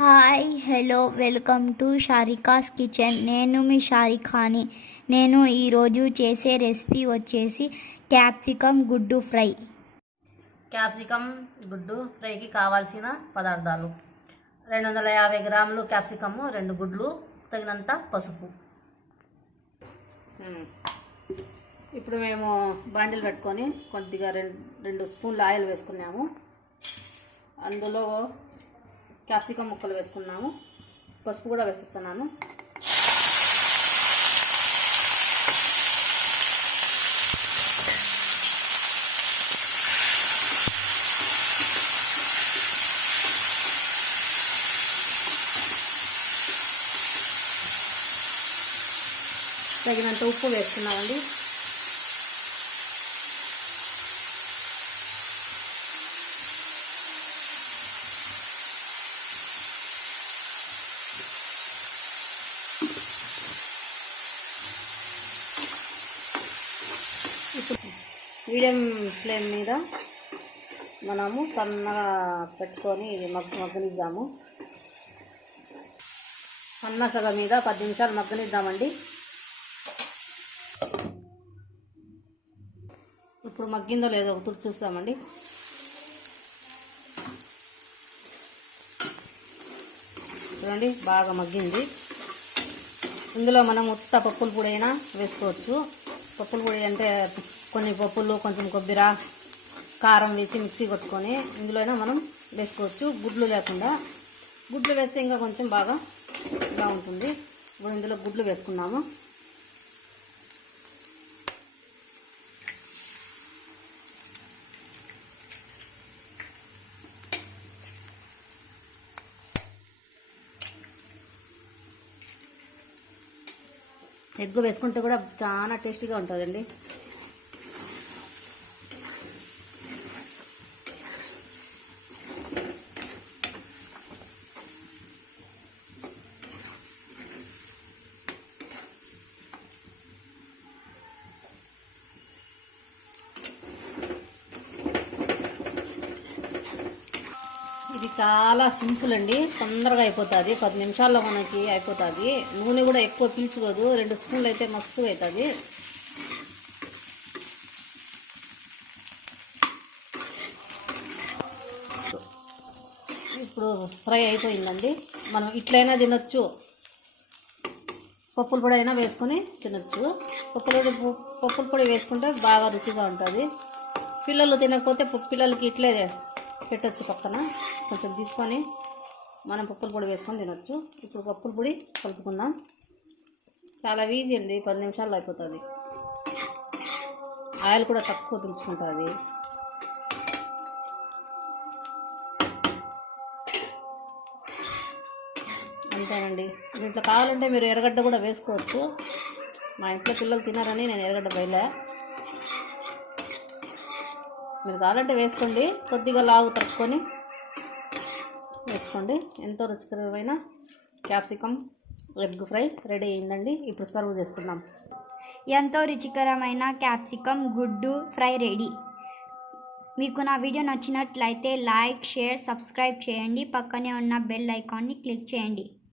Hi hello welcome to Sharika's kitchen. నేను మీ షారికాని. నేను ఈరోజు చేసే రెసిపీ వచ్చేసి క్యాప్సికమ్ గుడ్డు ఫ్రై. క్యాప్సికమ్ గుడ్డు ఫ్రైకి కావాల్సిన పదార్థాలు: 250 గ్రాములు క్యాప్సికమ్, 2 గుడ్లు, తగినంత పసుపు. ఇప్పుడు మేము బాండిల్ పెట్టుకొని కొద్దిగా 2 స్పూన్ల ఆయిల్ వేసుకున్నాము. అందులో క్యాప్సికమ్ ముక్కలు వేసుకున్నాము. పసుపు కూడా వేసేస్తున్నాను. తగినంత ఉప్పు వేసుకున్నామండి. మీడియం ఫ్లేమ్ మీద మనము సన్నగా పెట్టుకొని ఇది మగ్గనిద్దాము. సన్న సగ మీద 10 నిమిషాలు మగ్గనిద్దామండి. ఇప్పుడు మగ్గిందో లేదో ఒకటి చూస్తామండి. చూడండి, బాగా మగ్గింది. ఇందులో మనం ఉత్త పప్పుల పొడి అయినా వేసుకోవచ్చు. పప్పుల పొడి అంటే కొన్ని పప్పులు, కొంచెం కొబ్బరి, కారం వేసి మిక్సీ కొట్టుకొని ఇందులో అయినా మనం వేసుకోవచ్చు. గుడ్లు లేకుండా. గుడ్లు వేస్తే ఇంకా కొంచెం బాగా ఉంటుంది. ఇప్పుడు ఇందులో గుడ్లు వేసుకున్నాము. ఎగ్ వేసుకుంటే కూడా చాలా టేస్టీగా ఉంటుందండి. ఇది చాలా సింపుల్ అండి. తొందరగా అయిపోతుంది. 10 నిమిషాల్లో మనకి అయిపోతుంది. నూనె కూడా ఎక్కువ పీల్చుకోదు. 2 స్పూన్లు అయితే మస్తు అవుతుంది. ఇప్పుడు ఫ్రై అయిపోయిందండి. మనం ఇట్లయినా తినొచ్చు, పప్పుల పొడి అయినా వేసుకొని తినొచ్చు. పప్పుల పొడి వేసుకుంటే బాగా రుచిగా ఉంటుంది. పిల్లలు తినకపోతే పిల్లలకి ఇట్లే పెట్టచ్చు. పక్కన కొంచెం తీసుకొని మనం పప్పుల పొడి వేసుకొని తినొచ్చు. ఇప్పుడు పప్పుల పొడి కలుపుకుందాం. చాలా ఈజీ అండి. 10 నిమిషాల్లో అయిపోతుంది. ఆయిల్ కూడా తక్కువ పీల్చుకుంటుంది. అంతేనండి. దీంట్లో కావాలంటే మీరు ఎర్రగడ్డ కూడా వేసుకోవచ్చు. మా ఇంట్లో పిల్లలు తినారని నేను ఎర్రగడ్డ వేయలే. మీరు కావాలంటే వేసుకోండి. కొద్దిగా లాగు తరుక్కొని వేసుకోండి. ఎంతో రుచికరమైన క్యాప్సికమ్ ఎగ్ ఫ్రై రెడీ అయిందండి. ఇప్పుడు సర్వ్ చేసుకుందాం. ఎంతో రుచికరమైన క్యాప్సికమ్ గుడ్డు ఫ్రై రెడీ. మీకు నా వీడియో నచ్చినట్లయితే లైక్, షేర్, సబ్స్క్రైబ్ చేయండి. పక్కనే ఉన్న బెల్ ఐకాన్ని క్లిక్ చేయండి.